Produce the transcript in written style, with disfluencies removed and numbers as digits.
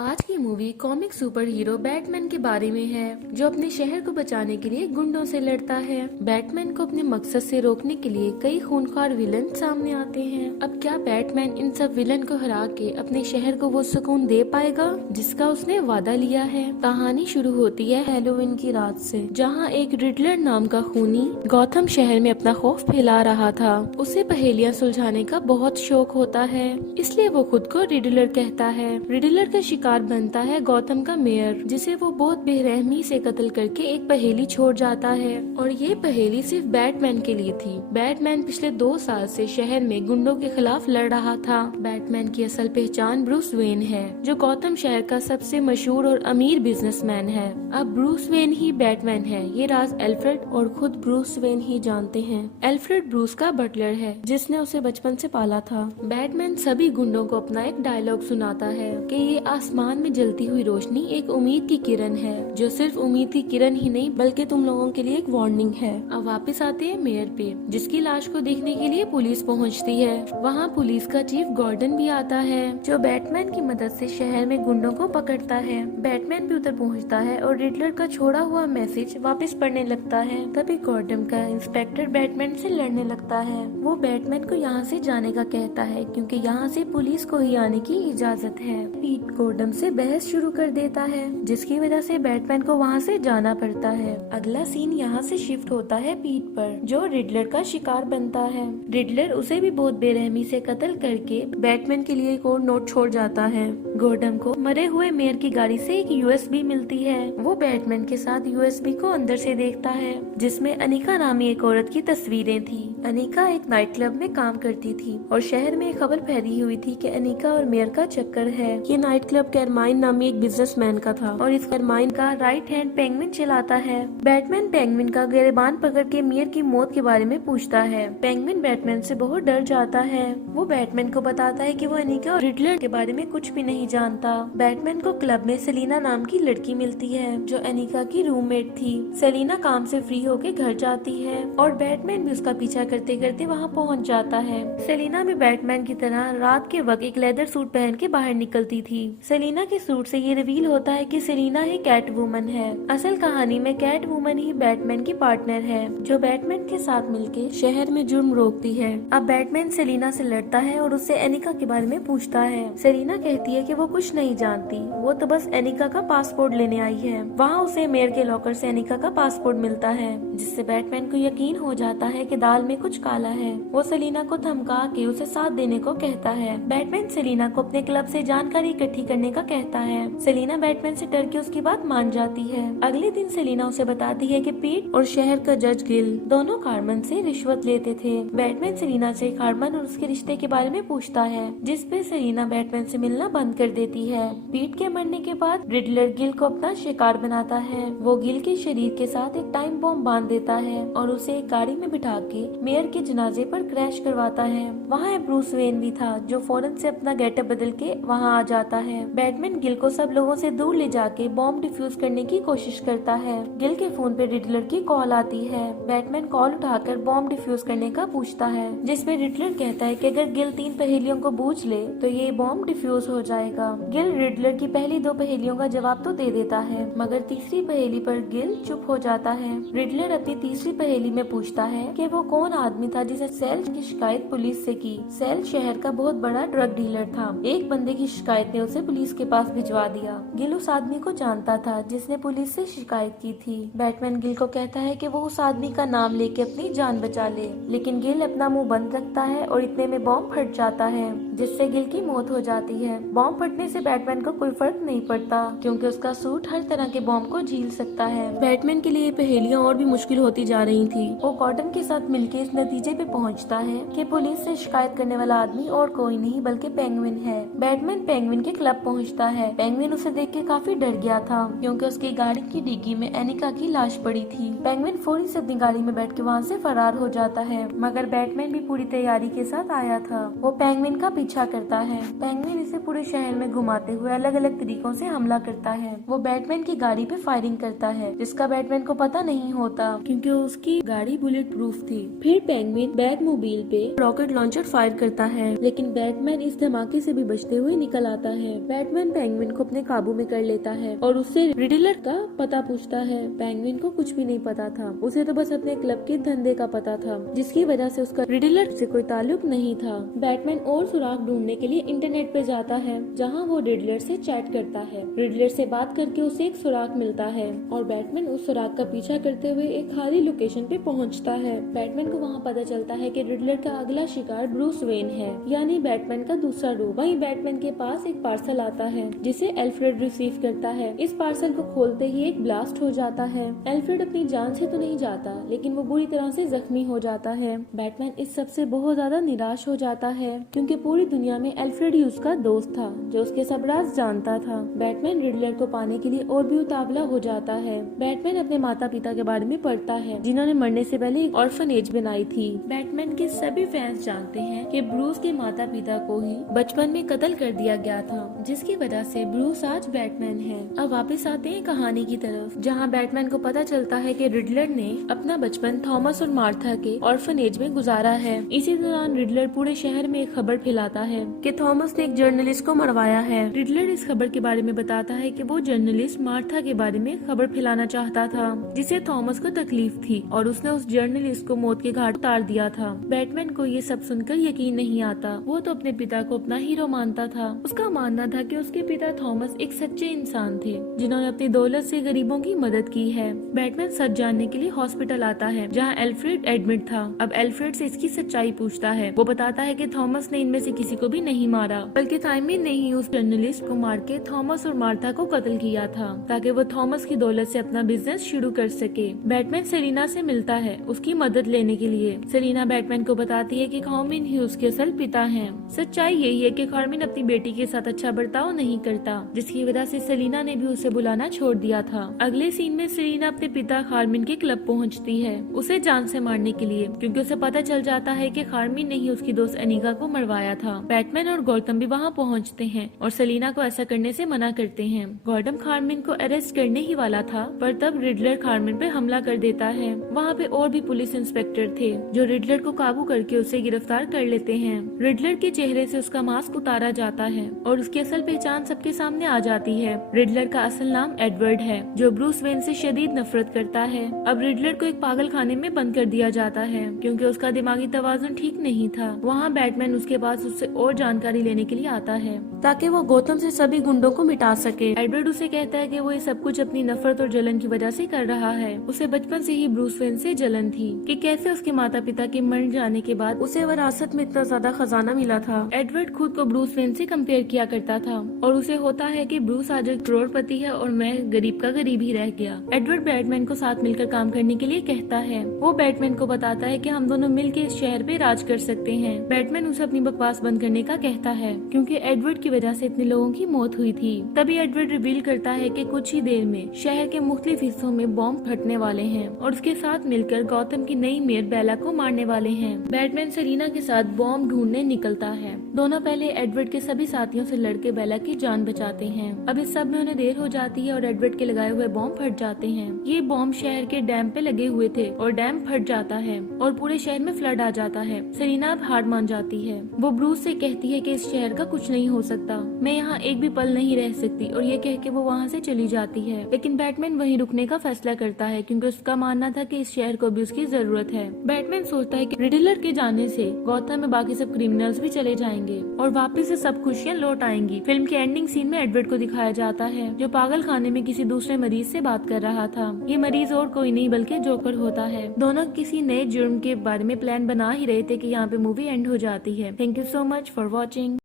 आज की movie comic super hero Batman के बारे में है, जो अपने शहर को बचाने के लिए गुंडों से लड़ता है। बैटमैन को अपने मकसद से रोकने के लिए कई खूंखार विलन सामने आते हैं। अब क्या बैटमैन इन सब विलन को हरा के अपने शहर को वो सुकून दे पाएगा जिसका उसने वादा लिया है। कहानी शुरू होती है हैलोवीन की रात से, जहाँ एक रिडलर नाम का खूनी गौथम शहर में अपना खौफ फैला रहा था। उसे पहेलियां सुलझाने का बहुत शौक होता है, इसलिए वो खुद को रिडलर कहता है। रिडलर का शिकार बनता है गौतम का मेयर, जिसे वो बहुत बेरहमी से कत्ल करके एक पहेली छोड़ जाता है। और ये पहेली सिर्फ बैटमैन के लिए थी। बैटमैन पिछले 2 साल से शहर में गुंडों के खिलाफ लड़ रहा था। बैटमैन की असल पहचान ब्रूस वेन है, जो गौतम शहर का सबसे मशहूर और अमीर बिजनेसमैन है। अब ब्रूस वेन ही बैटमैन है, ये राज एल्फ्रेड और खुद ब्रूस वेन ही जानते हैं। एल्फ्रेड ब्रूस का बटलर है, जिसने उसे बचपन से पाला था। बैटमैन सभी गुंडों को अपना एक डायलॉग सुनाता है कि ये आसमान में जलती हुई रोशनी एक उम्मीद की किरण है, जो सिर्फ उम्मीद की किरण ही नहीं बल्कि तुम लोगों के लिए एक वार्निंग है। अब वापस आते हैं मेयर पे, जिसकी लाश को देखने के लिए पुलिस पहुंचती है। वहां पुलिस का चीफ गॉर्डन भी आता है, जो बैटमैन की मदद से शहर में गुंडों को पकड़ता है। बैटमैन भी उधर पहुंचता है और रिडलर का छोड़ा हुआ मैसेज वापस पढ़ने लगता है। तभी गॉर्डन का इंस्पेक्टर बैटमैन से लड़ने लगता है। वो बैटमैन को यहाँ से जाने का कहता है, क्योंकि यहाँ से पुलिस को ही आने की इजाजत है। पीट गॉर्डन से बहस शुरू कर देता है, जिसकी वजह से बैटमैन को वहाँ से जाना पड़ता है। अगला सीन यहाँ से शिफ्ट होता है पीट पर, जो रिडलर का शिकार बनता है। रिडलर उसे भी बहुत बेरहमी से कत्ल करके बैटमैन के लिए एक और नोट छोड़ जाता है। गॉर्डन को मरे हुए मेयर की गाड़ी से एक यूएसबी मिलती है। वो बैटमैन के साथ यूएसबी को अंदर से देखता है, जिसमें अनिका नामी एक औरत की तस्वीरें थी। अनिका एक नाइट क्लब में काम करती थी और शहर में खबर फैली हुई थी कि अनिका और मेयर का चक्कर है। ये नाइट क्लब कैरमाइन नामी एक बिजनेसमैन का था और इस कैरमाइन का राइट हैंड पेंगुइन चलाता है। बैटमैन पेंगुइन का गिरबान पकड़ के मेयर की मौत के बारे में पूछता है। पेंगुइन बैटमैन से बहुत डर जाता है। वो बैटमैन को बताता है कि वो अनिका और रिडलर के बारे में कुछ भी नहीं जानता। बैटमैन को क्लब में सेलिना नाम की लड़की मिलती है, जो अनिका की रूममेट थी। सेलिना काम से फ्री होके घर जाती है और बैटमैन भी उसका पीछा करते करते वहाँ पहुँच जाता है। सेलिना भी बैटमैन की तरह रात के वक्त एक लेदर सूट पहन के बाहर निकलती थी। सेलिना के सूट से ये रिवील होता है कि सेलिना ही कैट वुमन है। असल कहानी में कैट वुमन ही बैटमैन की पार्टनर है, जो बैटमैन के साथ मिलके शहर में जुर्म रोकती है। अब बैटमैन सेलिना से लड़ता है और उससे एनिका के बारे में पूछता है। सेलिना कहती है कि वो कुछ नहीं जानती, वो तो बस एनिका का पासपोर्ट लेने आई है। वहाँ उसे मेयर के लॉकर से एनिका का पासपोर्ट मिलता है, जिससे बैटमैन को यकीन हो जाता है कि दाल में कुछ काला है। वो सेलिना को धमका के उसे साथ देने को कहता है। बैटमैन सेलिना को अपने क्लब से जानकारी इकट्ठी करने का कहता है। सेलिना बैटमैन से डर के उसकी बात मान जाती है। अगले दिन सेलिना उसे बताती है कि पीट और शहर का जज गिल दोनों कार्मन से रिश्वत लेते थे। बैटमैन सेलिना से कार्मन और उसके रिश्ते के बारे में पूछता है, जिस पे सेलिना बैटमैन से मिलना बंद कर देती है। पीट के मरने के बाद रिडलर गिल को अपना शिकार बनाता है। वो गिल के शरीर के साथ एक टाइम बॉम्ब बांध देता है और उसे एक गाड़ी में बिठा के मेयर के जनाजे पर क्रैश करवाता है। वहाँ ब्रूस वेन भी था, जो फौरन से अपना गेटअप बदल के वहाँ आ जाता है। बैटमैन गिल को सब लोगों से दूर ले जाके बॉम्ब डिफ्यूज करने की कोशिश करता है। गिल के फोन पे रिडलर की कॉल आती है। बैटमैन कॉल उठाकर बॉम्ब डिफ्यूज करने का पूछता है, जिसमें रिडलर कहता है कि अगर गिल 3 पहेलियों को बूझ ले तो ये बॉम्ब डिफ्यूज हो जाएगा। गिल रिडलर की पहली 2 पहेलियों का जवाब तो दे देता है, मगर तीसरी पहेली पर गिल चुप हो जाता है। रिडलर अपनी तीसरी पहेली में पूछता है कि वो कौन आदमी था जिसे सेल की शिकायत पुलिस से की। सेल शहर का बहुत बड़ा ड्रग डीलर था। एक बंदे की शिकायत ने उसे पुलिस के पास भिजवा दिया। गिल उस आदमी को जानता था जिसने पुलिस से शिकायत की थी। बैटमैन गिल को कहता है कि वो उस आदमी का नाम लेके अपनी जान बचा ले, लेकिन गिल अपना मुंह बंद रखता है और इतने में बॉम्ब फट जाता है, जिससे गिल की मौत हो जाती है। बॉम्ब फटने से बैटमैन को कोई फर्क नहीं पड़ता, क्योंकि उसका सूट हर तरह के बॉम्ब को झील सकता है। बैटमैन के लिए पहेलियां और भी मुश्किल होती जा रही थी। वो गॉर्डन के साथ मिलकर इस नतीजे पे पहुंचता है कि पुलिस से शिकायत करने वाला आदमी और कोई नहीं बल्कि पेंगुइन है। बैटमैन पेंगुइन के क्लब पहुंचता है। पेंगुइन उसे देख के काफी डर गया था, क्योंकि उसकी गाड़ी की डिग्गी में एनिका की लाश पड़ी थी। पेंगुइन फौरी से अपनी गाड़ी में बैठ के वहाँ से फरार हो जाता है, मगर बैटमैन भी पूरी तैयारी के साथ आया था। वो पेंगुइन का पीछा करता है। पेंगुइन इसे पूरे शहर में घुमाते हुए अलग अलग तरीकों से हमला करता है। वो बैटमैन की गाड़ी पे फायरिंग करता है, जिसका बैटमैन को पता नहीं होता, क्योंकि उसकी गाड़ी बुलेट प्रूफ थी। फिर पेंगुइन बैटमोबाइल पे रॉकेट लॉन्चर फायर करता है, लेकिन बैटमैन इस धमाके से भी बचते हुए निकल आता है। बैटमैन पेंगुइन को अपने काबू में कर लेता है और उससे रिडलर का पता पूछता है। पेंगुइन को कुछ भी नहीं पता था, उसे तो बस अपने क्लब के धंधे का पता था, जिसकी वजह से उसका रिडलर से कोई ताल्लुक नहीं था। बैटमैन और सुराग ढूंढने के लिए इंटरनेट पे जाता है, जहाँ वो रिडलर से चैट करता है। रिडलर से बात करके उसे एक सुराग मिलता है और बैटमैन उस सुराग का पीछा करते हुए एक खाली लोकेशन पे पहुंचता है। बैटमैन को वहाँ पता चलता है कि रिडलर का अगला शिकार ब्रूस वेन है, यानी बैटमैन का दूसरा रूप। वहीं बैटमैन के पास एक पार्सल आता है जिसे एल्फ्रेड रिसीव करता है। इस पार्सल को खोलते ही एक ब्लास्ट हो जाता है। एल्फ्रेड अपनी जान से तो नहीं जाता, लेकिन वो बुरी तरह से जख्मी हो जाता है। बैटमैन इस सब से बहुत ज्यादा निराश हो जाता है, क्योंकि पूरी दुनिया में एल्फ्रेड ही उसका दोस्त था जो उसके सब राज जानता था। बैटमैन रिडलर को पाने के लिए और भी उतावला हो जाता है। बैटमैन अपने माता पिता के बारे में पढ़ता है, जिन्होंने मरने से पहले एक ऑर्फनेज बनाई थी। बैटमैन के सभी फैंस जानते हैं कि ब्रूस के माता पिता को ही बचपन में कत्ल कर दिया गया था, जिसकी वजह से ब्रूस आज बैटमैन है। अब वापस आते हैं कहानी की तरफ, जहाँ बैटमैन को पता चलता है कि रिडलर ने अपना बचपन थॉमस और मार्था के ऑर्फनेज में गुजारा है। इसी दौरान रिडलर पूरे शहर में एक खबर फैलाता है कि थॉमस ने एक जर्नलिस्ट को मरवाया है। रिडलर इस खबर के बारे में बताता है कि वो जर्नलिस्ट मार्था के बारे में खबर फैलाना चाहता था, जिसे थॉमस को तकलीफ थी, और उसने उस जर्नलिस्ट को मौत के घाट उतार दिया था। बैटमैन को ये सब सुनकर यकीन नहीं आता। वो तो अपने पिता को अपना हीरो मानता था। उसका मानना था कि उसके पिता थॉमस एक सच्चे इंसान थे, जिन्होंने अपनी दौलत से गरीबों की मदद की है। बैटमैन सच जानने के लिए हॉस्पिटल आता है, जहाँ एल्फ्रेड एडमिट था। अब एल्फ्रेड से इसकी सच्चाई पूछता है। वो बताता है कि थॉमस ने इनमें से किसी को भी नहीं मारा, बल्कि साइमन ने ही उस जर्नलिस्ट को मार के थॉमस और मार्था को कत्ल किया था, ताकि वो थॉमस की दौलत से अपना बिजनेस शुरू कर सके। बैटमैन सेलिना से मिलता है उसकी मदद लेने के लिए। सेलिना बैटमैन को बताती है कि खार्मिन ही उसके असल पिता हैं। सच्चाई यही है कि खार्मिन अपनी बेटी के साथ अच्छा बर्ताव नहीं करता, जिसकी वजह से सेलिना ने भी उसे बुलाना छोड़ दिया था। अगले सीन में सेलिना अपने पिता खार्मिन के क्लब पहुंचती है, उसे जान से मारने के लिए, क्योंकि उसे पता चल जाता है कि खार्मिन ने ही उसकी दोस्त अनिका को मरवाया था। बैटमैन और गौतम भी वहाँ पहुँचते हैं और सेलिना को ऐसा करने से मना करते हैं। गौतम खार्मिन को अरेस्ट करने ही वाला था, पर तब रिडलर खार्मिन पे हमला कर देता है। वहाँ पे और भी पुलिस इंस्पेक्टर थे, जो रिडलर को काबू करके उसे गिरफ्तार कर लेते हैं। रिडलर के चेहरे से उसका मास्क उतारा जाता है और उसकी असल पहचान सबके सामने आ जाती है। रिडलर का असल नाम एडवर्ड है, जो ब्रूस वेन से शदीद नफरत करता है। अब रिडलर को एक पागल खाने में बंद कर दिया जाता है, क्योंकि उसका दिमागी तवाज़ुन ठीक नहीं था। वहाँ बैटमैन उसके पास उससे और जानकारी लेने के लिए आता है, ताकि वो गौतम से सभी गुंडों को मिटा सके। एडवर्ड उसे कहता है कि वो ये सब कुछ अपनी नफरत और जलन की वजह से कर रहा है। उसे बचपन से ही ब्रूस वेन से जलन थी कि कैसे उसके माता पिता के मर जाने के बाद उसे विरासत में इतना ज्यादा खजाना मिला था। एडवर्ड खुद को ब्रूस वेन से कंपेयर किया करता था और उसे होता है कि ब्रूस आज एक करोड़पति है और मैं गरीब का गरीब ही रह गया। एडवर्ड बैटमैन को साथ मिलकर काम करने के लिए कहता है। वो बैटमैन को बताता है कि हम दोनों मिलकर इस शहर पे राज कर सकते हैं। बैटमैन उसे अपनी बकवास बंद करने का कहता है, क्योंकि एडवर्ड की वजह से इतने लोगों की मौत हुई थी। तभी एडवर्ड रिवील करता है कि कुछ ही देर में शहर के मुख्तलिफ हिस्सों में बॉम्ब फटने वाले हैं और उसके साथ मिलकर गौतम की नई मेयर बेला को मारने वाले हैं। बैटमैन सेलिना के साथ बॉम्ब ढूंढने निकलता है। दोनों पहले एडवर्ड के सभी साथियों से लड़के बेला की जान बचाते हैं। अब इस सब में उन्हें देर हो जाती है और एडवर्ड के लगाए हुए बॉम्ब फट जाते हैं। ये बॉम्ब शहर के डैम पे लगे हुए थे और डैम फट जाता है और पूरे शहर में फ्लड आ जाता है। सेलिना अब हार मान जाती है। वो ब्रूस से कहती है कि इस शहर का कुछ नहीं हो सकता, मैं यहाँ एक भी पल नहीं रह सकती, और ये कह के वो वहाँ से चली जाती है। लेकिन बैटमैन वहीं रुकने का फैसला करता है, क्योंकि उसका मानना था कि इस शहर को भी उसकी जरूरत है। बैटमैन सोचता है कि रिडलर के जाने से गौतम में बाकी सब क्रिमिनल्स भी चले जाएंगे और वापस से सब खुशियाँ लौट आएंगी। फिल्म के एंडिंग सीन में एडवर्ड को दिखाया जाता है, जो पागल खाने में किसी दूसरे मरीज से बात कर रहा था। ये मरीज और कोई नहीं बल्कि जोकर होता है। दोनों किसी नए जुर्म के बारे में प्लान बना ही रहे थे कि यहाँ पे मूवी एंड हो जाती है। Thank you so much for watching.